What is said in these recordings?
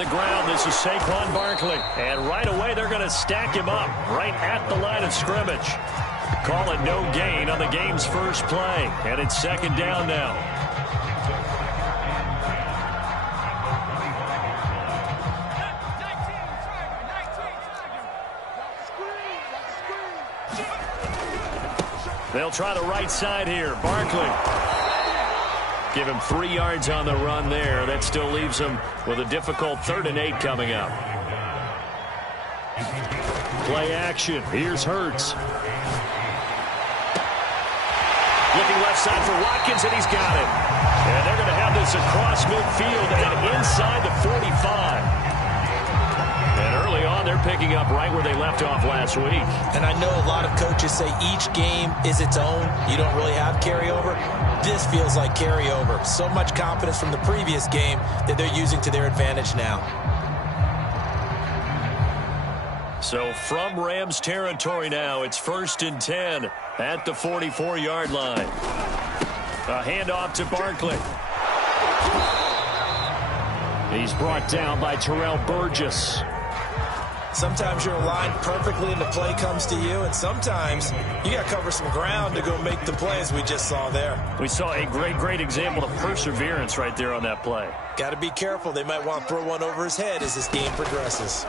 the ground. This is Saquon Barkley. And right away, they're going to stack him up right at the line of scrimmage. Call it no gain on the game's first play. And it's second down now. They'll try the right side here. Barkley. Give him 3 yards on the run there. That still leaves him with a difficult 3rd and 8 coming up. Play action. Here's Hurts. Looking left side for Watkins, and he's got it. And they're going to have this across midfield and inside the 45. And early on, they're picking up right where they left off last week. And I know a lot of coaches say each game is its own. You don't really have carryover. This feels like carryover. So much confidence from the previous game that they're using to their advantage now. So from Rams territory now, it's 1st and 10 at the 44-yard line. A handoff to Barkley. He's brought down by Terrell Burgess. Sometimes you're aligned perfectly and the play comes to you, and sometimes you got to cover some ground to go make the play, as we just saw there. We saw a great example of perseverance right there on that play. Got to be careful. They might want to throw one over his head as this game progresses.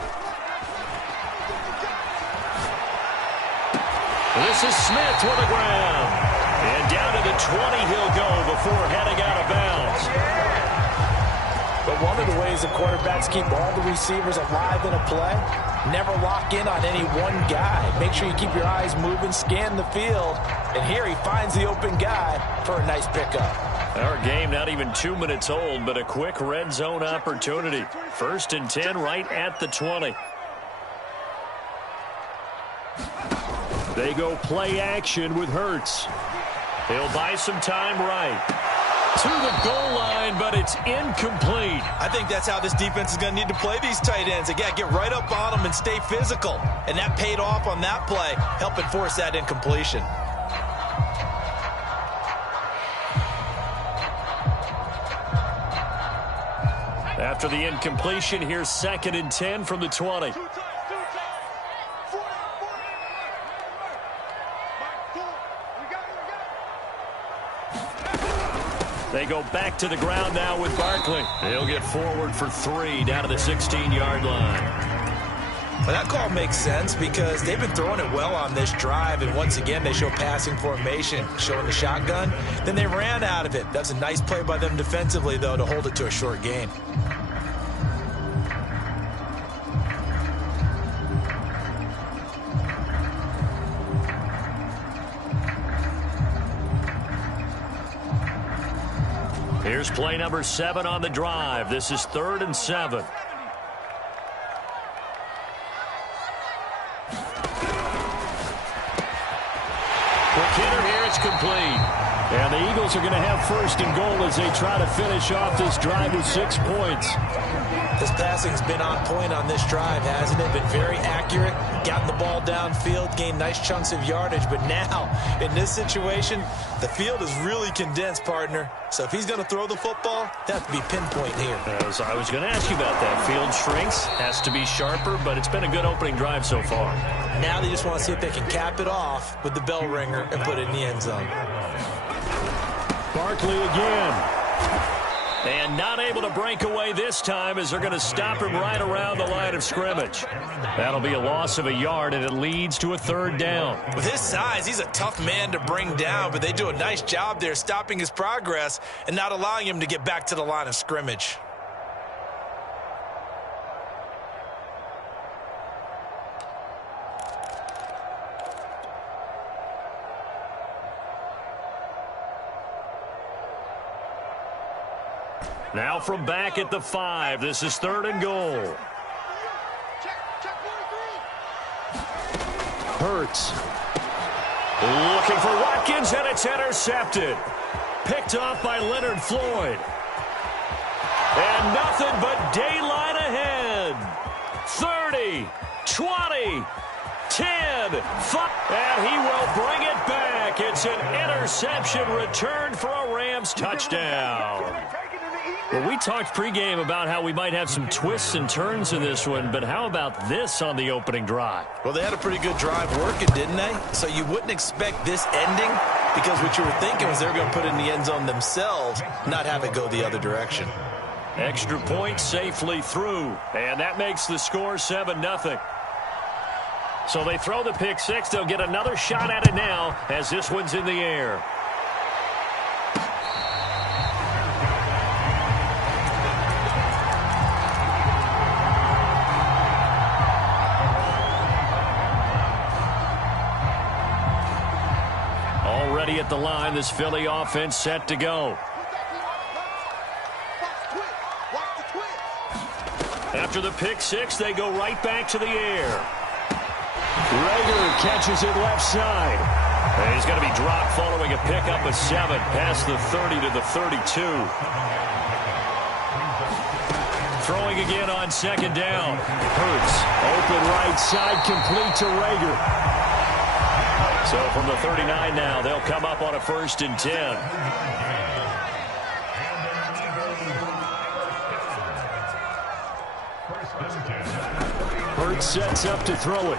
This is Smith to the ground. And down to the 20 he'll go before heading out of bounds. But one of the ways that quarterbacks keep all the receivers alive in a play, never lock in on any one guy. Make sure you keep your eyes moving, scan the field. And here he finds the open guy for a nice pickup. Our game not even 2 minutes old, but a quick red zone opportunity. 1st and 10 right at the 20. They go play action with Hurts. He'll buy some time right. To the goal line, but it's incomplete. I think that's how this defense is going to need to play these tight ends. They got to get right up on them and stay physical. And that paid off on that play, helping force that incompletion. After the incompletion, here's 2nd and 10 from the 20. They go back to the ground now with Barkley. He'll get forward for 3 down to the 16-yard line. Well, that call makes sense because they've been throwing it well on this drive, and once again they show passing formation, showing the shotgun. Then they ran out of it. That's a nice play by them defensively, though, to hold it to a short gain. Here's play number 7 on the drive. This is 3rd and 7. Quick hitter here. It's complete. And the Eagles are going to have 1st and goal as they try to finish off this drive with 6 points. This passing's been on point on this drive, hasn't it? Been very accurate, gotten the ball downfield, gained nice chunks of yardage. But now, in this situation, the field is really condensed, partner. So if he's going to throw the football, that has to be pinpoint here. As I was going to ask you about that. Field shrinks, has to be sharper, but it's been a good opening drive so far. Now they just want to see if they can cap it off with the bell ringer and put it in the end zone. Barkley again. And not able to break away this time as they're going to stop him right around the line of scrimmage. That'll be a loss of a yard, and it leads to a 3rd down. With his size, he's a tough man to bring down, but they do a nice job there stopping his progress and not allowing him to get back to the line of scrimmage. Now from back at the 5, this is 3rd and goal. Hurts. Looking for Watkins, and it's intercepted. Picked off by Leonard Floyd. And nothing but daylight ahead. 30, 20, 10, 5. And he will bring it back. It's an interception return for a Rams touchdown. Well, we talked pregame about how we might have some twists and turns in this one, but how about this on the opening drive? Well, they had a pretty good drive working, didn't they? So you wouldn't expect this ending, because what you were thinking was they were going to put it in the end zone themselves, not have it go the other direction. Extra point safely through, and that makes the score 7-0. So they throw the pick six. They'll get another shot at it now as this one's in the air. Already at the line, this Philly offense set to go. After the pick six, they go right back to the air. Rager catches it left side. And he's going to be dropped following a pickup of 7 past the 30 to the 32. Throwing again on second down. Hurts, open right side, complete to Rager. So from the 39 now, they'll come up on a 1st and 10. Hurts sets up to throw it.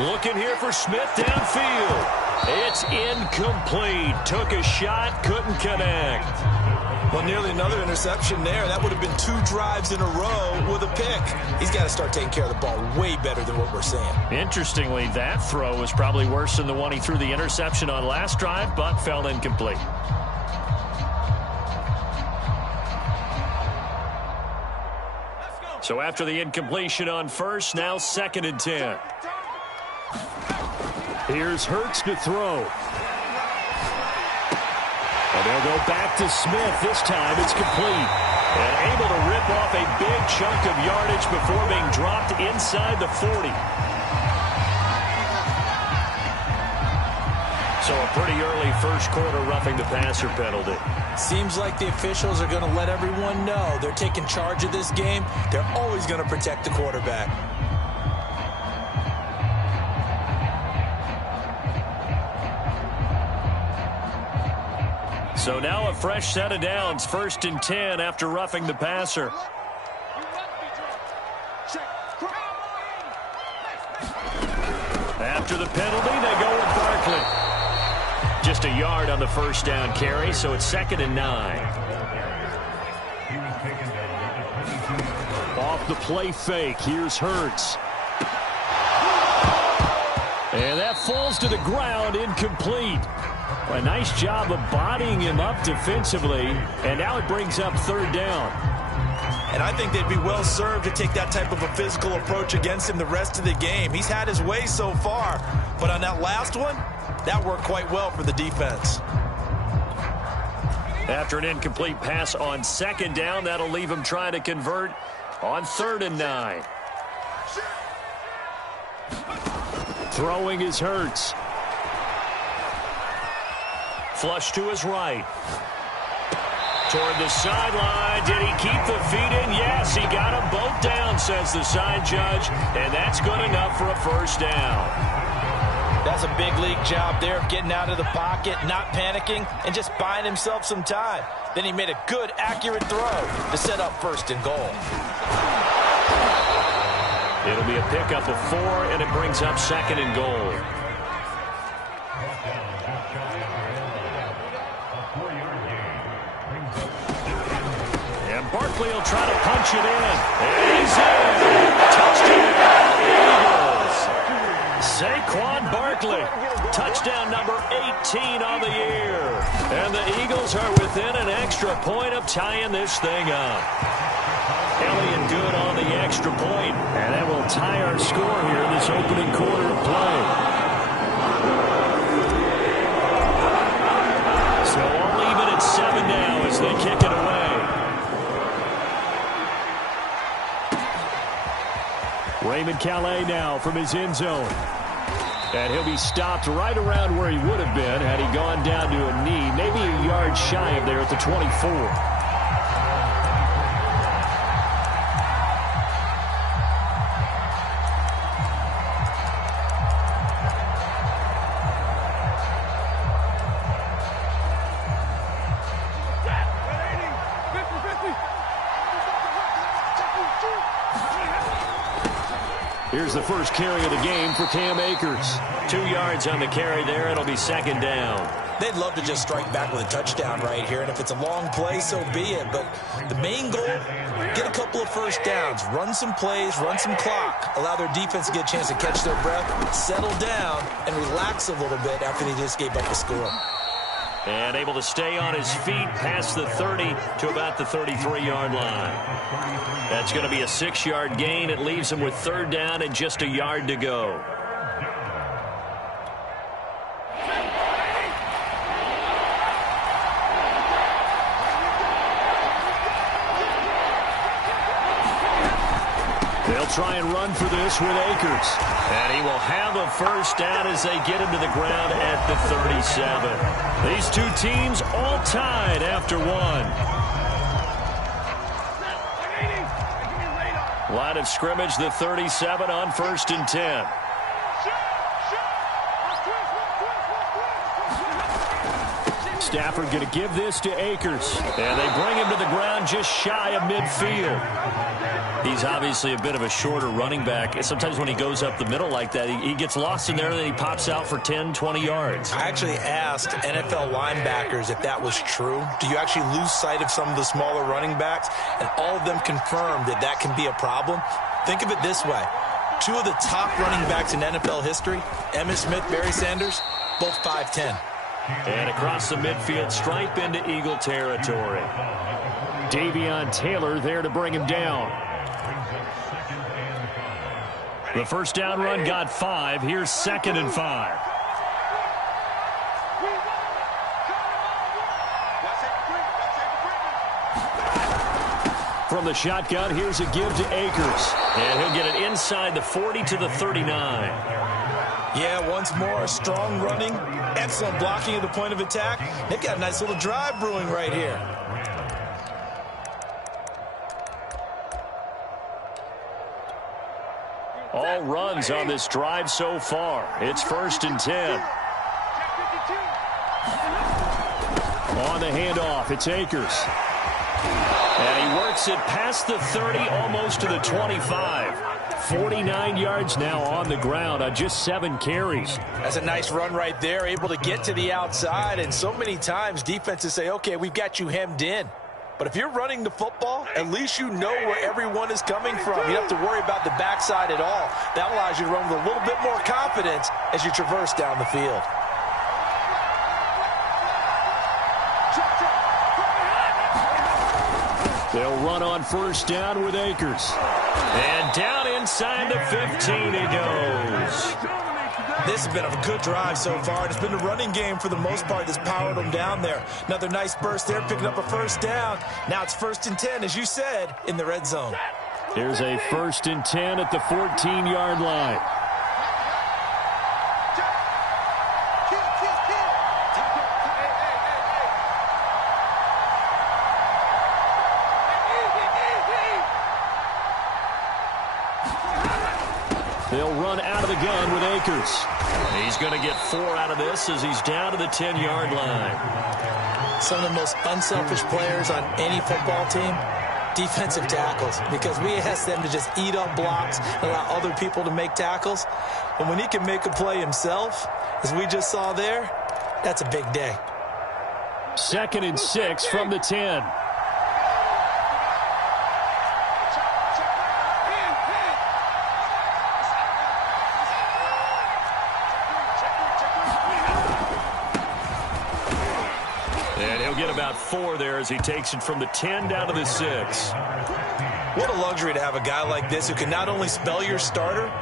Looking here for Smith downfield. It's incomplete. Took a shot, couldn't connect. Well, nearly another interception there. That would have been 2 drives in a row with a pick. He's got to start taking care of the ball way better than what we're seeing. Interestingly, that throw was probably worse than the one he threw the interception on last drive, but fell incomplete. So after the incompletion on first, now 2nd and 10. Here's Hurts to throw. And they'll go back to Smith. This time it's complete. And able to rip off a big chunk of yardage before being dropped inside the 40. So a pretty early first quarter roughing the passer penalty. Seems like the officials are going to let everyone know they're taking charge of this game. They're always going to protect the quarterback. So now a fresh set of downs, 1st and 10 after roughing the passer. After the penalty, they go with Barkley. Just a yard on the 1st down carry, so it's 2nd and 9. Off the play fake, here's Hurts. And that falls to the ground, incomplete. A nice job of bodying him up defensively, and now it brings up 3rd down. And I think they'd be well served to take that type of a physical approach against him the rest of the game. He's had his way so far, but on that last one, that worked quite well for the defense. After an incomplete pass on 2nd down, that'll leave him trying to convert on 3rd and 9. Throwing is Hurts. Flush to his right. Toward the sideline. Did he keep the feet in? Yes, he got them both down, says the side judge. And that's good enough for a 1st down. That's a big league job there of getting out of the pocket, not panicking, and just buying himself some time. Then he made a good, accurate throw to set up 1st and goal. It'll be a pickup of 4, and it brings up 2nd and goal. Barkley will try to punch it in. And he's in. Touchdown, Eagles. Saquon Barkley. Touchdown number 18 on the year. And the Eagles are within an extra point of tying this thing up. Elliott good on the extra point. And that will tie our score here in this opening quarter of play. So all even at 7 now as they kick it away. Raymond Calais now from his end zone. And he'll be stopped right around where he would have been had he gone down to a knee, maybe a yard shy of there at the 24. Here's the first carry of the game for Cam Akers. 2 yards on the carry there. It'll be second down. They'd love to just strike back with a touchdown right here, and if it's a long play, so be it. But the main goal, get a couple of first downs, run some plays, run some clock, allow their defense to get a chance to catch their breath, settle down, and relax a little bit after they just gave up a score. And able to stay on his feet past the 30 to about the 33-yard line. That's going to be a 6-yard gain. It leaves him with third down and just a yard to go. They'll try and run for this with Akers. And he will have a first down as they get him to the ground at the 37. These two teams all tied after one. Line of scrimmage, the 37 on 1st and 10. Stafford going to give this to Akers. And they bring him to the ground just shy of midfield. He's obviously a bit of a shorter running back. Sometimes when he goes up the middle like that, he gets lost in there and then he pops out for 10, 20 yards. I actually asked NFL linebackers if that was true. Do you actually lose sight of some of the smaller running backs? And all of them confirmed that that can be a problem. Think of it this way. 2 of the top running backs in NFL history, Emmitt Smith, Barry Sanders, both 5'10". And across the midfield stripe into Eagle territory. Davion Taylor there to bring him down. The first down run got 5. Here's 2nd and 5. From the shotgun, here's a give to Akers. And he'll get it inside the 40 to the 39. Yeah, once more, strong running, excellent blocking at the point of attack. They've got a nice little drive brewing right here. All runs on this drive so far. It's 1st and 10. On the handoff, it's Akers. And he works it past the 30, almost to the 25. 49 yards now on the ground on just 7 carries. That's a nice run right there, able to get to the outside. And so many times defenses say, okay, we've got you hemmed in. But if you're running the football, at least you know where everyone is coming from. You don't have to worry about the backside at all. That allows you to run with a little bit more confidence as you traverse down the field. They'll run on first down with Akers. And down inside the 15 he goes. This has been a good drive so far. It's been the running game for the most part that's powered them down there. Another nice burst there, picking up a first down. Now it's 1st and 10, as you said, in the red zone. Here's a 1st and 10 at the 14-yard line. They'll run out of the gun with Akers. He's going to get 4 out of this as he's down to the 10-yard line. Some of the most unselfish players on any football team, defensive tackles, because we ask them to just eat up blocks and allow other people to make tackles. And when he can make a play himself, as we just saw there, that's a big day. 2nd and 6 from the 10. Get about 4 there as he takes it from the 10 down to the 6. What a luxury to have a guy like this who can not only spell your starter,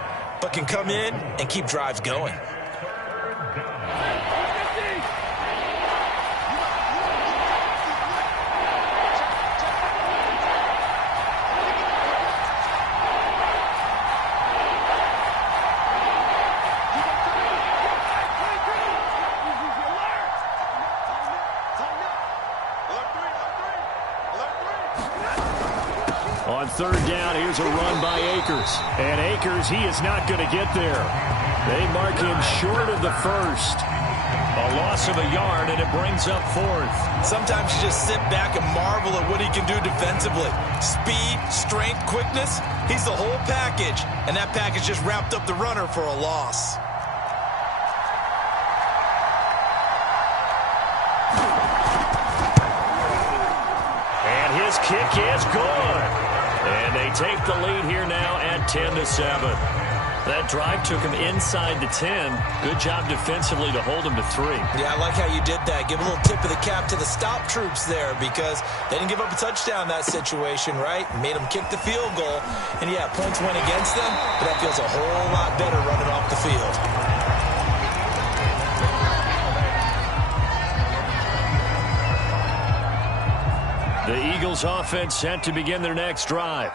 but can come in and keep drives going. On 3rd down, here's a run by Akers. And Akers, he is not going to get there. They mark him short of the 1st. A loss of a yard, and it brings up fourth. Sometimes you just sit back and marvel at what he can do defensively. Speed, strength, quickness, he's the whole package. And that package just wrapped up the runner for a loss. And his kick is good. And they take the lead here now at 10-7. That drive took him inside the 10. Good job defensively to hold him to 3. Yeah, I like how you did that. Give a little tip of the cap to the stop troops there because they didn't give up a touchdown in that situation, right? Made them kick the field goal. And, yeah, points went against them, but that feels a whole lot better running off the field. The Eagles offense set to begin their next drive.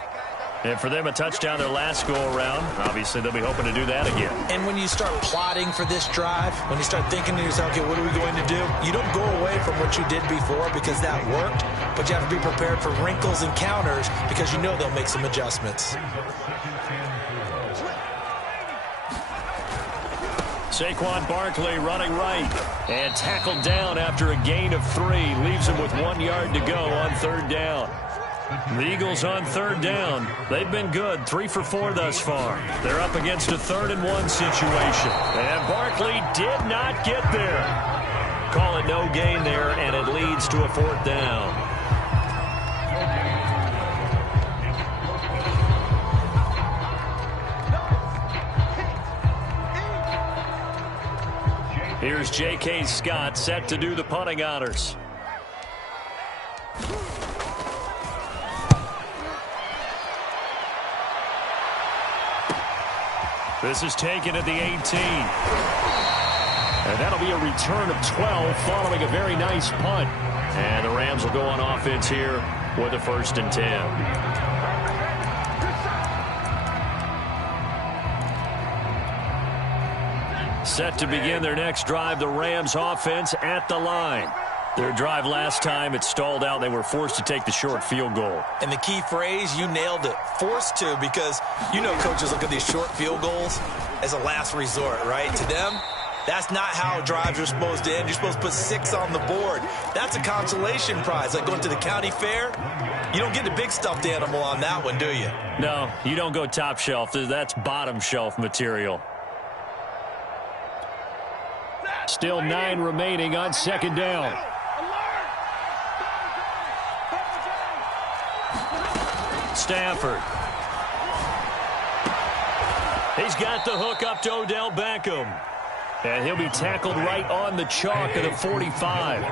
And for them, a touchdown their last go-around. Obviously, they'll be hoping to do that again. And when you start plotting for this drive, when you start thinking to yourself, okay, what are we going to do? You don't go away from what you did before because that worked, but you have to be prepared for wrinkles and counters because you know they'll make some adjustments. Saquon Barkley running right and tackled down after a gain of 3. Leaves him with 1 yard to go on third down. The Eagles on third down. They've been good, 3 for 4 thus far. They're up against a 3rd-and-1 situation. And Barkley did not get there. Call it no gain there, and it leads to a 4th down. Here's J.K. Scott set to do the punting honors. This is taken at the 18. And that'll be a return of 12 following a very nice punt. And the Rams will go on offense here with a 1st and 10. Set to begin their next drive, the Rams offense at the line. Their drive last time, it stalled out. They were forced to take the short field goal. And the key phrase, you nailed it, forced to, because you know coaches look at these short field goals as a last resort, right? To them, that's not how drives are supposed to end. You're supposed to put 6 on the board. That's a consolation prize, like going to the county fair. You don't get the big stuffed animal on that one, do you? No, you don't go top shelf. That's bottom shelf material. Still 9 remaining on 2nd down. Stafford. He's got the hook up to Odell Beckham. And he'll be tackled right on the chalk of the 45.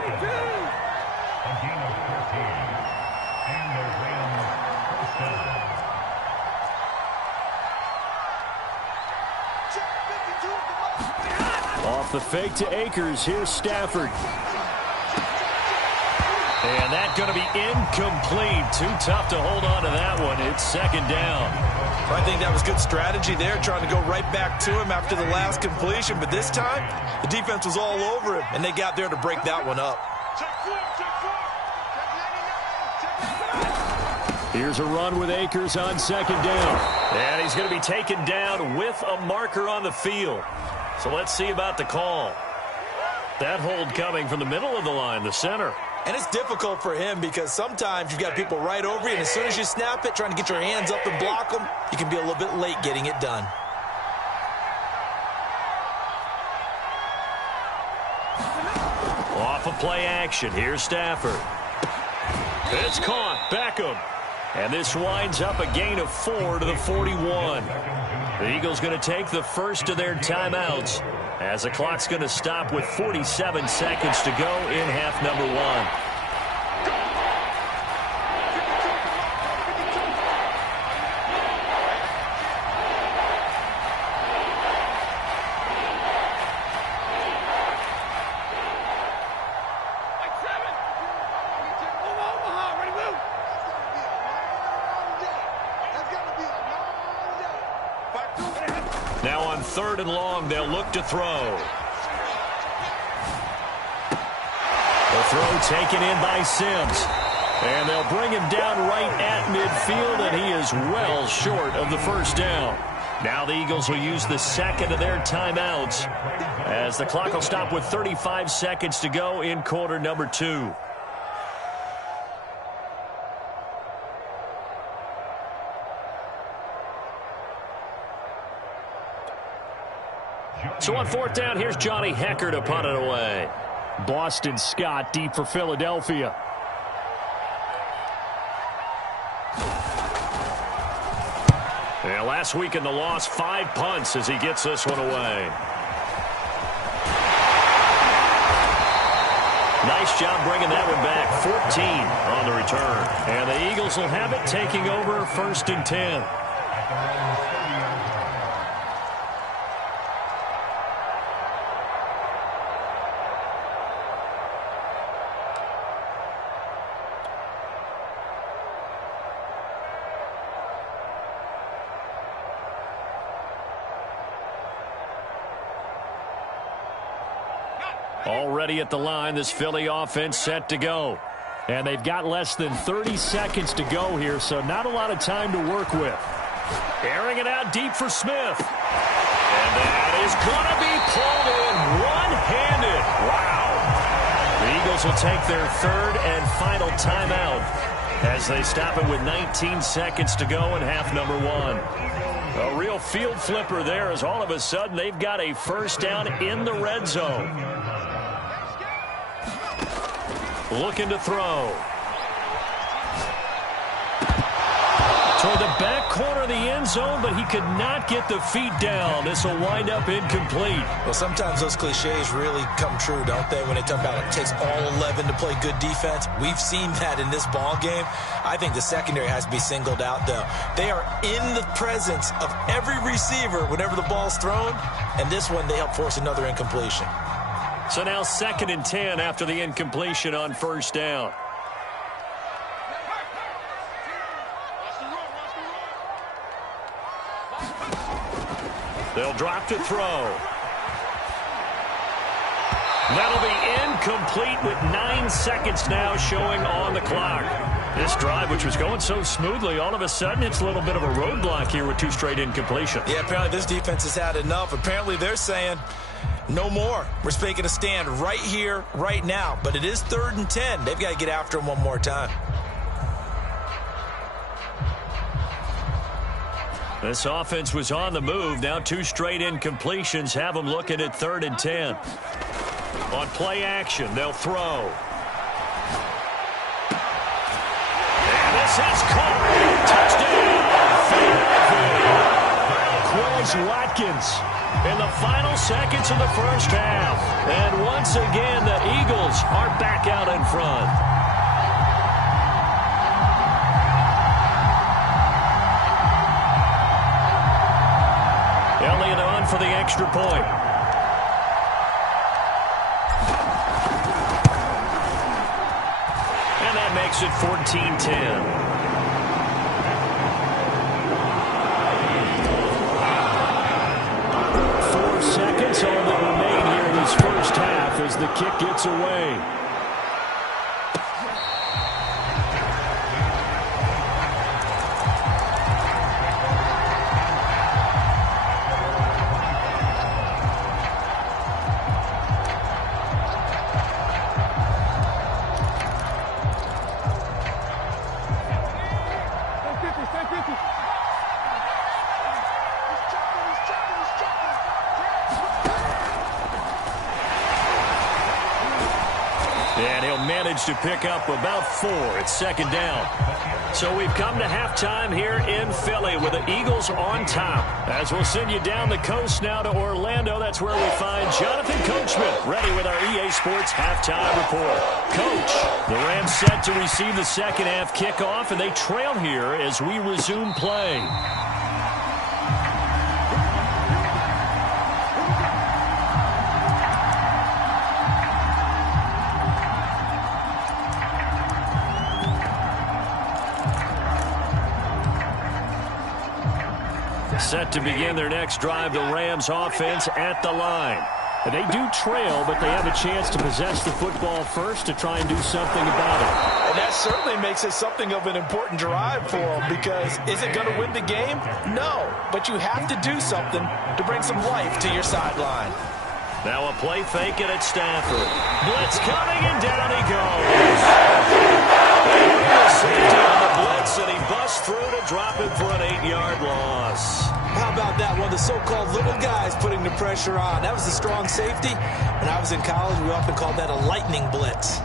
Off the fake to Akers. Here's Stafford. And that's going to be incomplete. Too tough to hold on to that one. It's 2nd down. I think that was good strategy there, trying to go right back to him after the last completion. But this time, the defense was all over him, and they got there to break that one up. Here's a run with Akers on 2nd down. And he's going to be taken down with a marker on the field. So let's see about the call. That hold coming from the middle of the line, the center. And it's difficult for him because sometimes you've got people right over you, and as soon as you snap it, trying to get your hands up and block them, you can be a little bit late getting it done. Off of play action, here's Stafford. It's caught, Beckham. And this winds up a gain of 4 to the 41. The Eagles going to take the first of their timeouts as the clock's going to stop with 47 seconds to go in half number 1. Now on 3rd and long, they'll look to throw. The throw taken in by Sims. And they'll bring him down right at midfield, and he is well short of the 1st down. Now the Eagles will use the second of their timeouts as the clock will stop with 35 seconds to go in quarter number 2. So on fourth down, here's Johnny Hecker to punt it away. Boston Scott deep for Philadelphia. Yeah, last week in the loss, 5 punts as he gets this one away. Nice job bringing that one back. 14 on the return. And the Eagles will have it, taking over 1st and 10. Already at the line, this Philly offense set to go. And they've got less than 30 seconds to go here, so not a lot of time to work with. Airing it out deep for Smith. And that is going to be pulled in one-handed. Wow. The Eagles will take their 3rd and final timeout as they stop it with 19 seconds to go in half number 1. A real field flipper there as all of a sudden they've got a first down in the red zone. Looking to throw. Toward the back corner of the end zone, but he could not get the feet down. This will wind up incomplete. Well, sometimes those cliches really come true, don't they? When they talk about it takes all 11 to play good defense. We've seen that in this ball game. I think the secondary has to be singled out, though. They are in the presence of every receiver whenever the ball's thrown, and this one they help force another incompletion. So now 2nd and 10 after the incompletion on first down. They'll drop to throw. That'll be incomplete with 9 seconds now showing on the clock. This drive, which was going so smoothly, all of a sudden it's a little bit of a roadblock here with 2 straight incompletions. Yeah, apparently this defense has had enough. Apparently they're saying no more. We're making a stand right here, right now. But it is 3rd and 10. They've got to get after him one more time. This offense was on the move. Now 2 straight incompletions have them looking at 3rd and 10. On play action, they'll throw. And this is caught. Touchdown, Philadelphia. Quez Watkins in the final seconds of the first half. And once again, the Eagles are back out in front. Elliott on for the extra point. And that makes it 14-10. Seconds all that remain here in this first half as the kick gets away. And he'll manage to pick up about 4 at 2nd down. So we've come to halftime here in Philly with the Eagles on top. As we'll send you down the coast now to Orlando, that's where we find Jonathan Coachman ready with our EA Sports halftime report. Coach, the Rams set to receive the second half kickoff, and they trail here as we resume play. Set to begin their next drive, the Rams offense at the line. They do trail, but they have a chance to possess the football first to try and do something about it. And that certainly makes it something of an important drive for them, because is it going to win the game? No, but you have to do something to bring some life to your sideline. Now a play fake it at Stafford. Blitz coming, and down he goes. Safety on the blitz, and he busts through to drop him for an 8-yard loss. How about that? One of the so-called little guys putting the pressure on. That was a strong safety. When I was in college, we often called that a lightning blitz.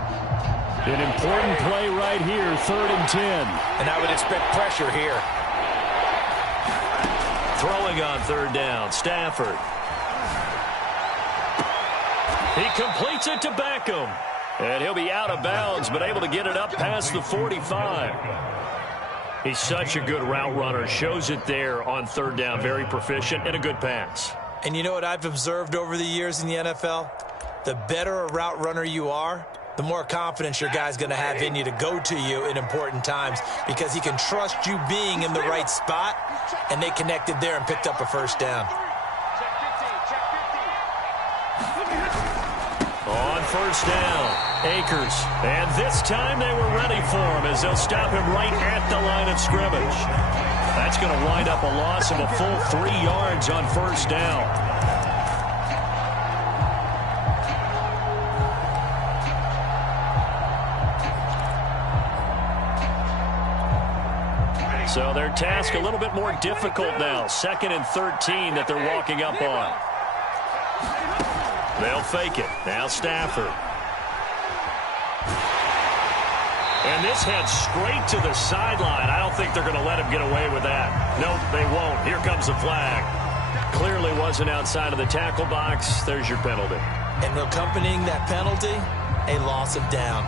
An important play right here, 3rd and 10. And I would expect pressure here. Throwing on 3rd down, Stafford. He completes it to Beckham. And he'll be out of bounds, but able to get it up past the 45. He's such a good route runner. Shows it there on 3rd down. Very proficient and a good pass. And you know what I've observed over the years in the NFL? The better a route runner you are, the more confidence your guy's going to have in you to go to you in important times, because he can trust you being in the right spot, and they connected there and picked up a 1st down. On 1st down, Akers. And this time they were ready for him, as they'll stop him right at the line of scrimmage. That's going to wind up a loss of a full 3 yards on 1st down. So their task a little bit more difficult now. 2nd and 13 that they're walking up on. They'll fake it. Now Stafford. And this heads straight to the sideline. I don't think they're going to let him get away with that. Nope, they won't. Here comes the flag. Clearly wasn't outside of the tackle box. There's your penalty. And accompanying that penalty, a loss of down.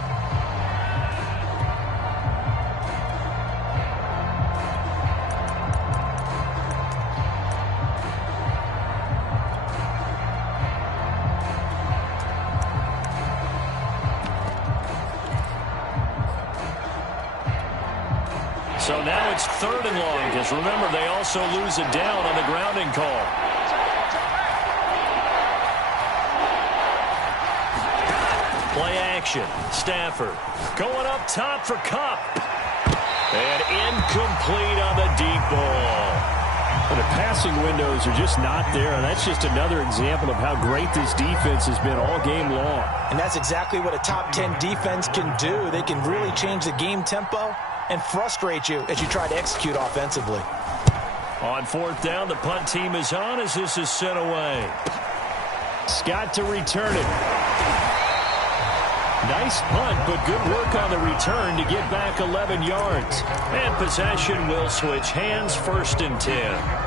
So now it's 3rd and long, because remember, they also lose it down on the grounding call. Play action. Stafford going up top for Kupp. And incomplete on the deep ball. Well, the passing windows are just not there, and that's just another example of how great this defense has been all game long. And that's exactly what a top 10 defense can do. They can really change the game tempo and frustrate you as you try to execute offensively. On 4th down, the punt team is on as this is sent away. Scott to return it. Nice punt, but good work on the return to get back 11 yards. And possession will switch hands, 1st and 10.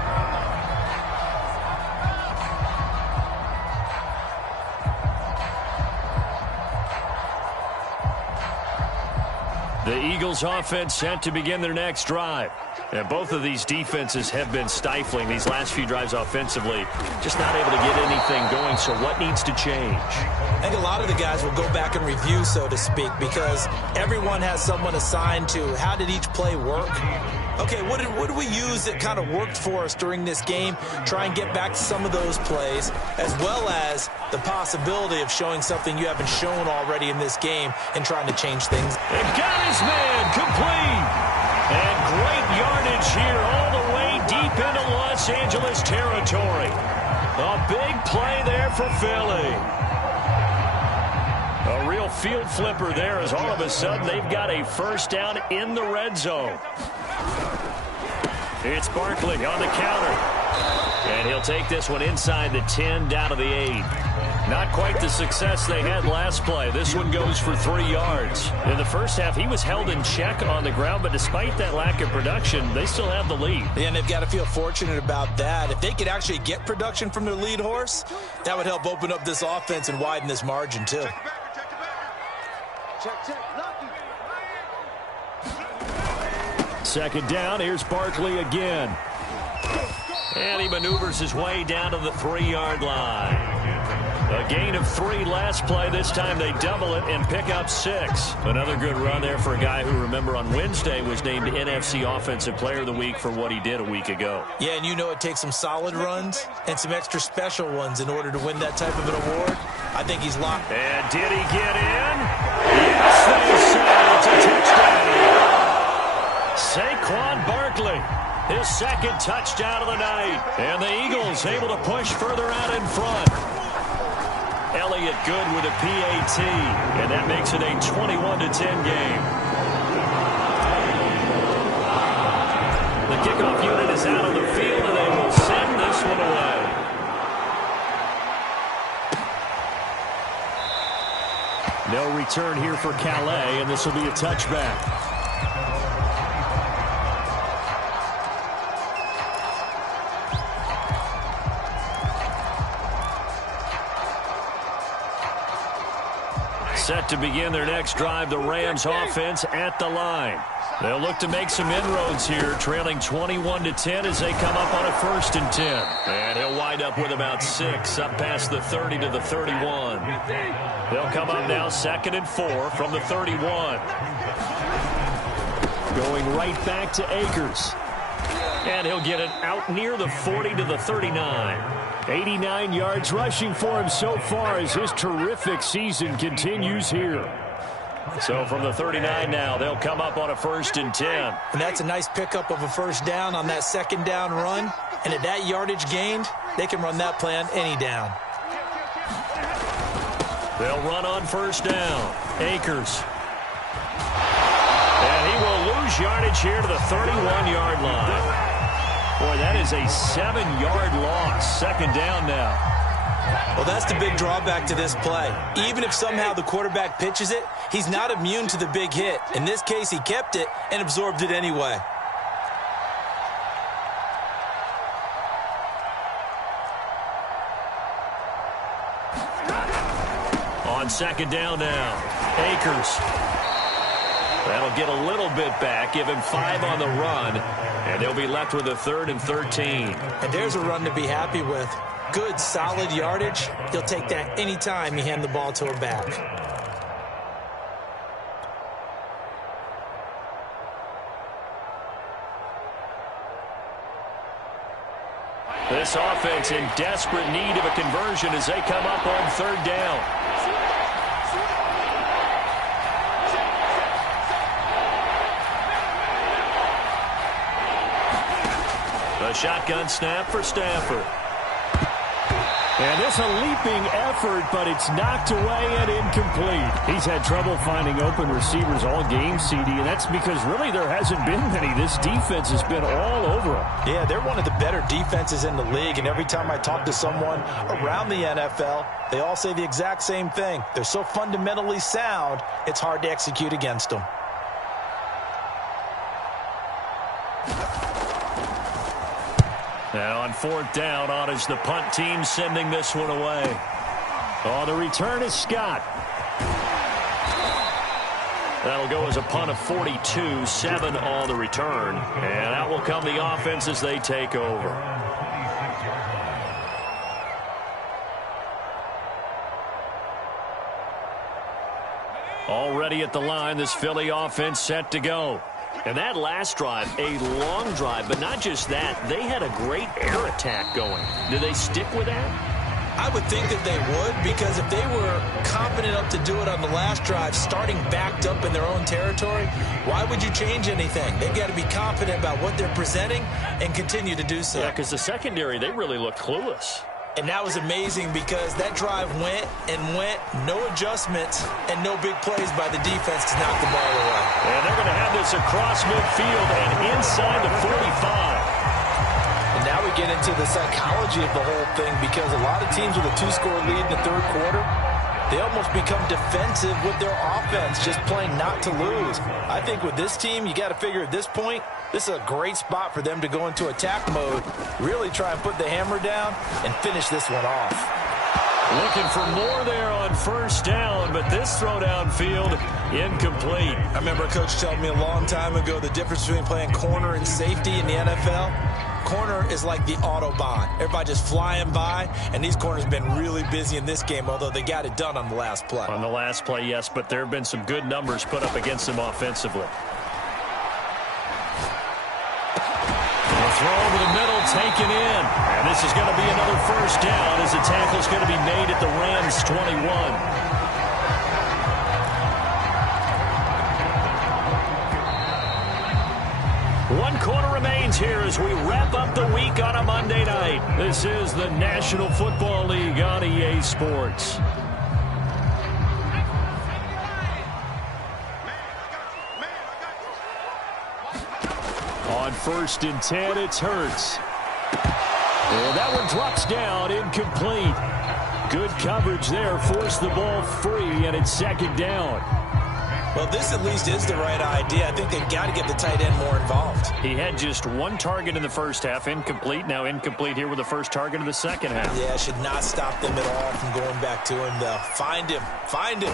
The Eagles offense set to begin their next drive. And both of these defenses have been stifling these last few drives offensively. Just not able to get anything going, so what needs to change? I think a lot of the guys will go back and review, so to speak, because everyone has someone assigned to how did each play work. Okay, what did we use that kind of worked for us during this game? Try and get back to some of those plays, as well as the possibility of showing something you haven't shown already in this game and trying to change things. And got his man complete. And great yardage here all the way deep into Los Angeles territory. A big play there for Philly. A real field flipper there, as all of a sudden they've got a 1st down in the red zone. It's Barkley on the counter. And he'll take this one inside the 10, down to the 8. Not quite the success they had last play. This one goes for 3 yards. In the first half, he was held in check on the ground, but despite that lack of production, they still have the lead. And they've got to feel fortunate about that. If they could actually get production from their lead horse, that would help open up this offense and widen this margin, too. Check. 2nd down, here's Barkley again. And he maneuvers his way down to the 3-yard line. A gain of 3 last play. This time they double it and pick up 6. Another good run there for a guy who, remember, on Wednesday was named NFC Offensive Player of the Week for what he did a week ago. Yeah, and you know it takes some solid runs and some extra special ones in order to win that type of an award. I think he's locked. And did he get in? Yes, they say it's a touchdown. second touchdown of the night. And the Eagles able to push further out in front. Elliott good with a PAT, and that makes it a 21-10 game. The kickoff unit is out on the field, and they will send this one away. No return here for Calais, and this will be a touchback. Set to begin their next drive, the Rams offense at the line. They'll look to make some inroads here, trailing 21-10 as they come up on a 1st and 10. And he'll wind up with about 6, up past the 30 to the 31. They'll come up now 2nd and 4 from the 31. Going right back to Akers. And he'll get it out near the 40 to the 39. 89 yards rushing for him so far as his terrific season continues here. So from the 39 now, they'll come up on a 1st and 10. And that's a nice pickup of a 1st down on that 2nd down run. And at that yardage gained, they can run that play on any down. They'll run on 1st down. Akers. And he will lose yardage here to the 31-yard line. Boy, that is a 7-yard loss. 2nd down now. Well, that's the big drawback to this play. Even if somehow the quarterback pitches it, he's not immune to the big hit. In this case, he kept it and absorbed it anyway. On 2nd down now, Akers. That'll get a little bit back, give him 5 on the run, and they'll be left with a 3rd and 13. And there's a run to be happy with. Good, solid yardage. He'll take that anytime you hand the ball to a back. This offense in desperate need of a conversion as they come up on 3rd down. A shotgun snap for Stafford. And this a leaping effort, but it's knocked away and incomplete. He's had trouble finding open receivers all game, CD, and that's because really there hasn't been many. This defense has been all over him. Yeah, they're one of the better defenses in the league, and every time I talk to someone around the NFL, they all say the exact same thing. They're so fundamentally sound, it's hard to execute against them. Now on 4th down, on is the punt team sending this one away. Oh, the return is Scott. That'll go as a punt of 42, 7 on the return. And that will come the offense as they take over. Already at the line, this Philly offense set to go. And that last drive, a long drive, but not just that. They had a great air attack going. Do they stick with that? I would think that they would, because if they were confident enough to do it on the last drive, starting backed up in their own territory, why would you change anything? They've got to be confident about what they're presenting and continue to do so. Yeah, because the secondary, they really looked clueless. And that was amazing because that drive went and went, no adjustments, and no big plays by the defense to knock the ball away. And they're going to have this across midfield and inside the 45. And now we get into the psychology of the whole thing, because a lot of teams with a 2-score lead in the 3rd quarter, they almost become defensive with their offense, just playing not to lose. I think with this team, you got to figure at this point, this is a great spot for them to go into attack mode, really try and put the hammer down and finish this one off. Looking for more there on 1st down, but this throw downfield incomplete. I remember a coach telling me a long time ago the difference between playing corner and safety in the NFL. Corner is like the Autobahn. Everybody just flying by, and these corners have been really busy in this game, although they got it done on the last play. On the last play, yes, but there have been some good numbers put up against them offensively. Throw over the middle, taken in. And this is going to be another 1st down as the tackle's going to be made at the Rams' 21. One quarter remains here as we wrap up the week on a Monday night. This is the National Football League on EA Sports. On 1st and 10, it's Hurts. And that one drops down, incomplete. Good coverage there, forced the ball free, and it's 2nd down. Well, this at least is the right idea. I think they've got to get the tight end more involved. He had just 1 target in the first half, incomplete. Now incomplete here with the first target of the second half. Yeah, should not stop them at all from going back to him, though. Find him. Find him.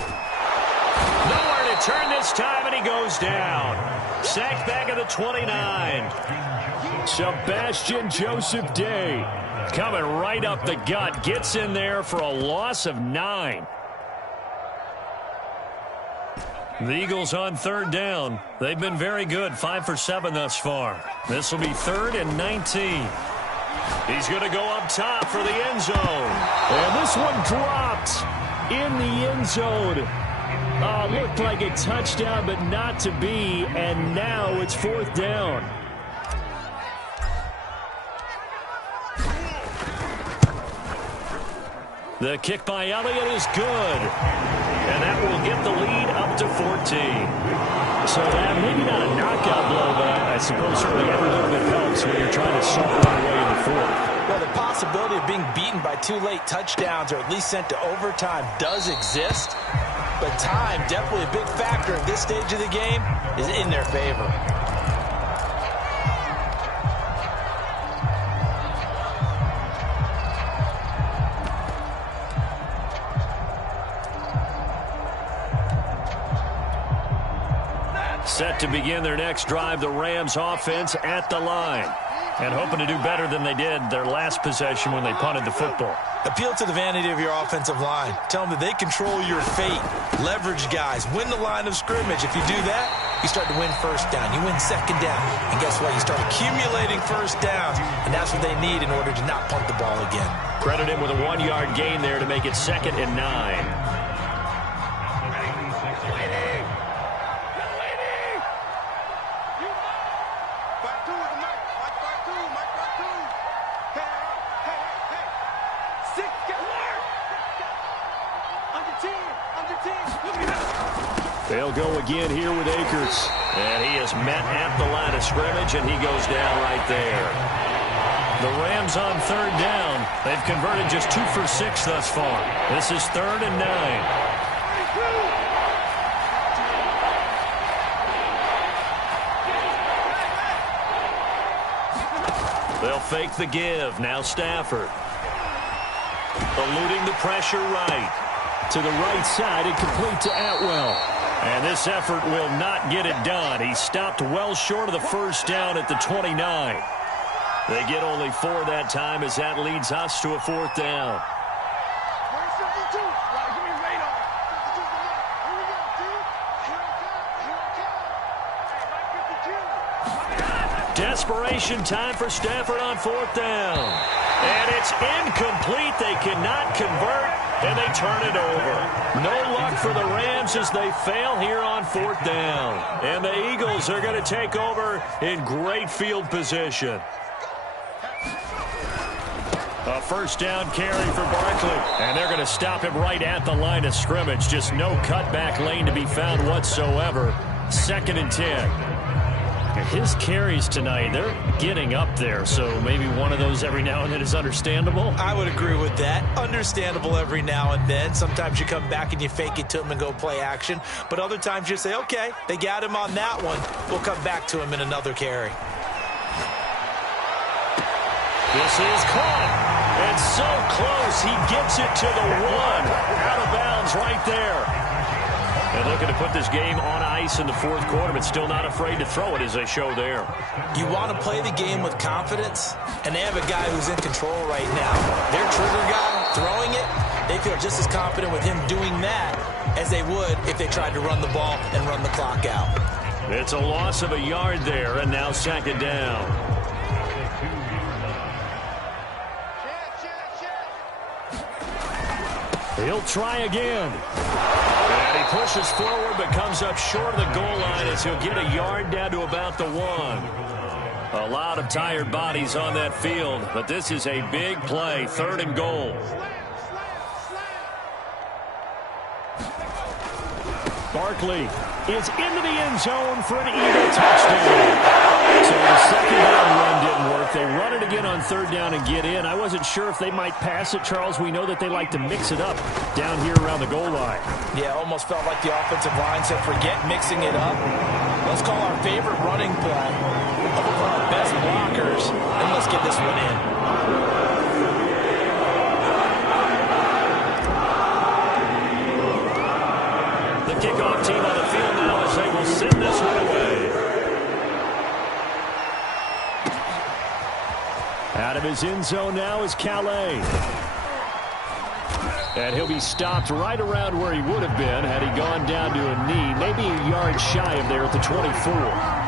Nowhere to turn this time, and he goes down. Sacked back at the 29. Sebastian Joseph Day coming right up the gut. Gets in there for a loss of 9. The Eagles on 3rd down. They've been very good, 5 for 7 thus far. This will be 3rd and 19. He's going to go up top for the end zone. And this one dropped in the end zone. Looked like a touchdown, but not to be. And now it's 4th down. The kick by Elliott is good. And that will get the lead up to 14. So maybe not a knockout blow, but I suppose certainly every little bit helps when you're trying to suffer your way in the 4th. Well, the possibility of being beaten by 2 late touchdowns or at least sent to overtime does exist. But time, definitely a big factor at this stage of the game, is in their favor. Set to begin their next drive, the Rams offense at the line. And hoping to do better than they did their last possession when they punted the football. Appeal to the vanity of your offensive line. Tell them that they control your fate. Leverage guys. Win the line of scrimmage. If you do that, you start to win 1st down. You win 2nd down. And guess what? You start accumulating 1st downs. And that's what they need in order to not punt the ball again. Credit him with a 1-yard gain there to make it 2nd and 9. They'll go again here with Akers. And he is met at the line of scrimmage, and he goes down right there. The Rams on 3rd down. They've converted just 2 for 6 thus far. This is 3rd and 9. They'll fake the give. Now Stafford. Eluding the pressure right. To the right side, and complete to Atwell. And this effort will not get it done. He stopped well short of the 1st down at the 29. They get only 4 that time as that leads us to a 4th down. Desperation time for Stafford on 4th down. And it's incomplete. They cannot convert, and they turn it over. No luck for the Rams as they fail here on 4th down. And the Eagles are going to take over in great field position. A 1st down carry for Barkley. And they're going to stop him right at the line of scrimmage. Just no cutback lane to be found whatsoever. 2nd and 10. His carries tonight, they're getting up there, so maybe one of those every now and then is understandable. I would agree with that. Understandable every now and then. Sometimes you come back and you fake it to him and go play action. But other times you say, okay, they got him on that one. We'll come back to him in another carry. This is caught. And so close, he gets it to the 1. Out of bounds right there. And looking to put this game on ice in the 4th quarter, but still not afraid to throw it as they show there. You want to play the game with confidence, and they have a guy who's in control right now. Their trigger guy throwing it, they feel just as confident with him doing that as they would if they tried to run the ball and run the clock out. It's a loss of a yard there, and now 2nd down. He'll try again. And he pushes forward but comes up short of the goal line as he'll get a yard down to about the 1. A lot of tired bodies on that field, but this is a big play, 3rd and goal. Barkley is into the end zone for an Eagle touchdown. So the second down run didn't work. They run it again on 3rd down and get in. I wasn't sure if they might pass it, Charles. We know that they like to mix it up down here around the goal line. Yeah, almost felt like the offensive line said, forget mixing it up. Let's call our favorite running play over our best blockers, and let's get this one in. The kickoff team on the field now as they will send this one away. Out of his end zone now is Calais. And he'll be stopped right around where he would have been had he gone down to a knee, maybe a yard shy of there at the 24.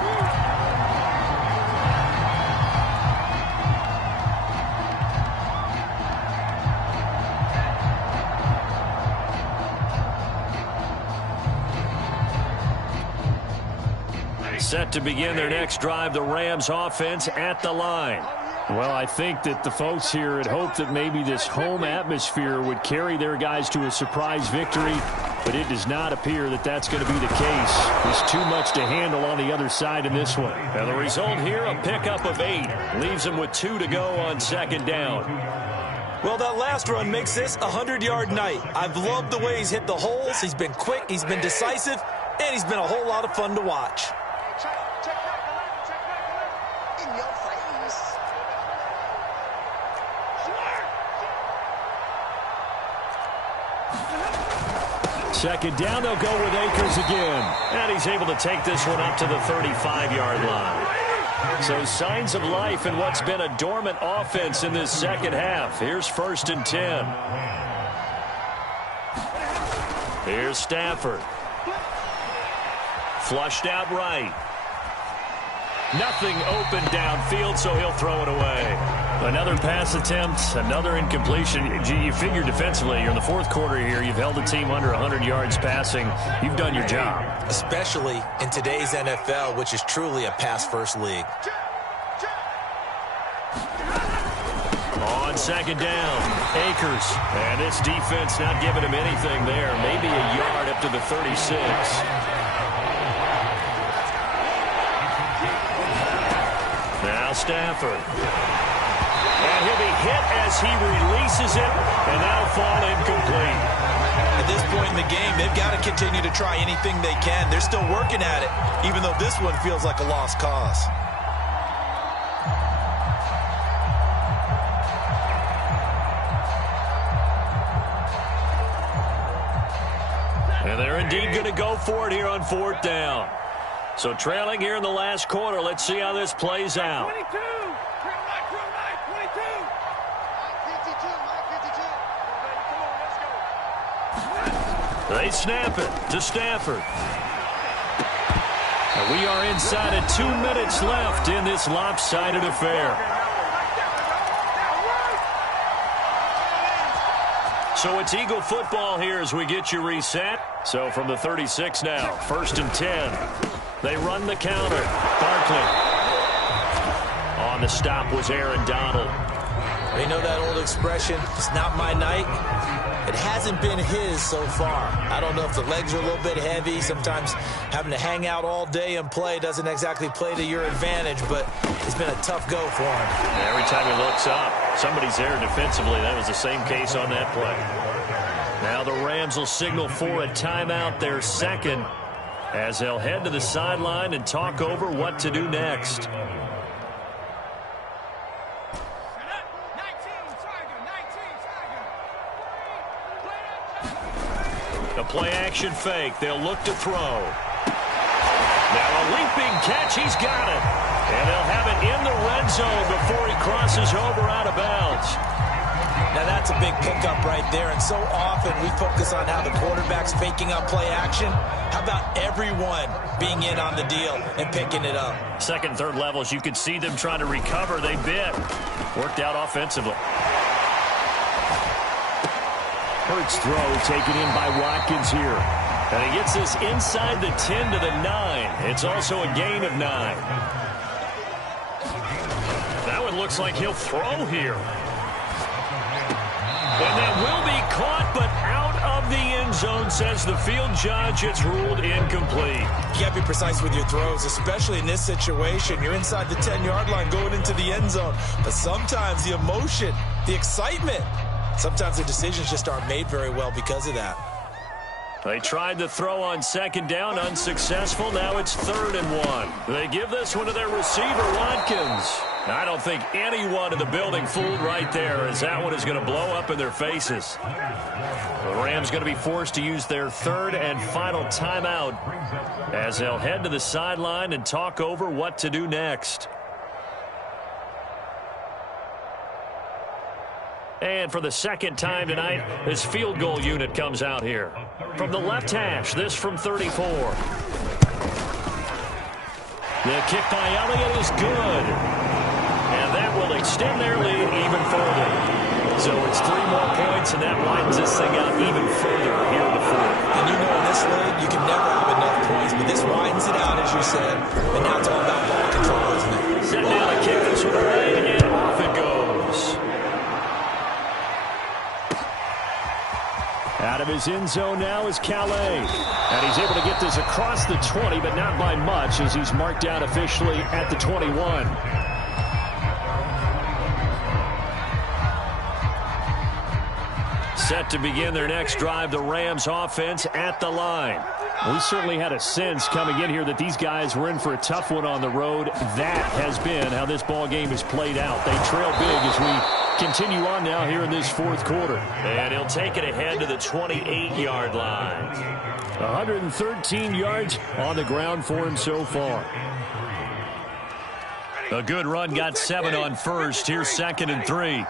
Set to begin their next drive, the Rams offense at the line. Well, I think that the folks here had hoped that maybe this home atmosphere would carry their guys to a surprise victory, but it does not appear that that's going to be the case. There's too much to handle on the other side in this one. And the result here, a pickup of 8. Leaves them with 2 to go on 2nd down. Well, that last run makes this a 100-yard night. I've loved the way he's hit the holes. He's been quick, he's been decisive, and he's been a whole lot of fun to watch. Second down, they'll go with Akers again. And he's able to take this one up to the 35-yard line. So signs of life in what's been a dormant offense in this second half. Here's 1st and 10. Here's Stafford. Flushed out right. Nothing open downfield, so he'll throw it away. Another pass attempt, another incompletion. You figure defensively, you're in the 4th quarter here. You've held the team under 100 yards passing. You've done your job. Especially in today's NFL, which is truly a pass-first league. On 2nd down, Akers. And this defense not giving him anything there. Maybe a yard up to the 36. Now Stafford. And he'll be hit as he releases it, and that'll fall incomplete. At this point in the game, they've got to continue to try anything they can. They're still working at it, even though this one feels like a lost cause. And they're indeed going to go for it here on 4th down. So trailing here in the last quarter, let's see how this plays out. 22. They snap it to Stafford. And we are inside of 2 minutes left in this lopsided affair. So it's Eagle football here as we get you reset. So from the 36 now, 1st and 10. They run the counter. Barkley. On the stop was Aaron Donald. You know that old expression, it's not my night? It hasn't been his so far. I don't know if the legs are a little bit heavy. Sometimes having to hang out all day and play doesn't exactly play to your advantage, but it's been a tough go for him. Every time he looks up, somebody's there defensively. That was the same case on that play. Now the Rams will signal for a timeout, their 2nd, as they'll head to the sideline and talk over what to do next. A play-action fake. They'll look to throw. Now a leaping catch. He's got it. And they'll have it in the red zone before he crosses over out of bounds. Now that's a big pickup right there. And so often we focus on how the quarterback's faking up play action. How about everyone being in on the deal and picking it up? 2nd, 3rd levels, you could see them trying to recover. They bit. Worked out offensively. Hurts throw taken in by Watkins here. And he gets this inside the 10 to the 9. It's also a gain of 9. looks like he'll throw here. And that will be caught, but out of the end zone, says the field judge. It's ruled incomplete. You got to be precise with your throws, especially in this situation. You're inside the 10-yard line going into the end zone. But sometimes the emotion, the excitement, sometimes the decisions just aren't made very well because of that. They tried the throw on second down, unsuccessful. Now it's 3rd and 1. They give this one to their receiver, Watkins. I don't think anyone in the building fooled right there, as that one is going to blow up in their faces. The Rams going to be forced to use their 3rd and final timeout as they'll head to the sideline and talk over what to do next. And for the second time tonight, this field goal unit comes out here. From the left hash, this from 34. The kick by Elliott is good. And that will extend their lead even further. So it's 3 more points, and that widens this thing out even further here in the 4th. And you know in this league, you can never have enough points, but this widens it out, as you said. And now it's all about ball control, isn't it? Set down to kick this one away, and off it goes. Out of his end zone now is Calais. And he's able to get this across the 20, but not by much, as he's marked down officially at the 21. Set to begin their next drive, the Rams offense at the line. We certainly had a sense coming in here that these guys were in for a tough one on the road. That has been how this ball game has played out. They trail big as we continue on now here in this 4th quarter. And he'll take it ahead to the 28-yard line. 113 yards on the ground for him so far. A good run, got 7 on first. Here's 2nd and 3.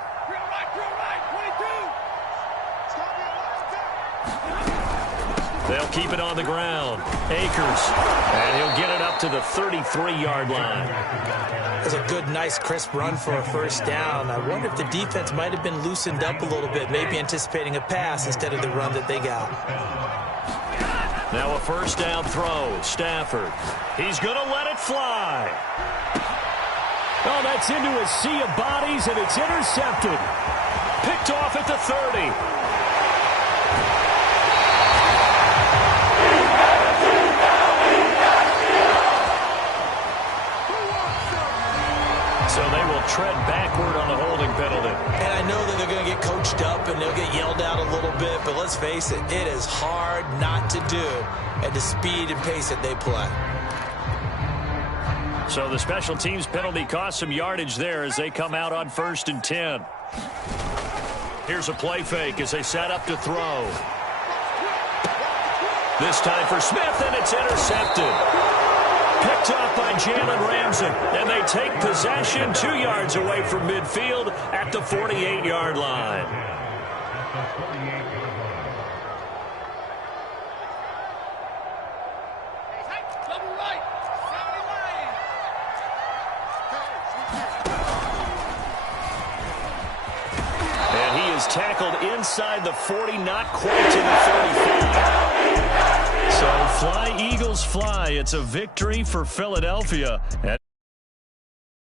They'll keep it on the ground. Akers. And he'll get it up to the 33-yard line. That's a good, nice, crisp run for a first down. I wonder if the defense might have been loosened up a little bit, maybe anticipating a pass instead of the run that they got. Now a first down throw. Stafford. He's going to let it fly. Oh, that's into a sea of bodies, and it's intercepted. Picked off at the 30. So they will tread backward on the holding penalty. And I know that they're going to get coached up and they'll get yelled out a little bit, but let's face it, it is hard not to do at the speed and pace that they play. So the special teams penalty cost some yardage there as they come out on 1st and 10. Here's a play fake as they set up to throw. This time for Smith, and it's intercepted. Picked off by Jalen Ramsey, and they take possession 2 yards away from midfield at the 48-yard line. And he is tackled inside the 40, not quite to the 35. So fly, Eagles, fly. It's a victory for Philadelphia. And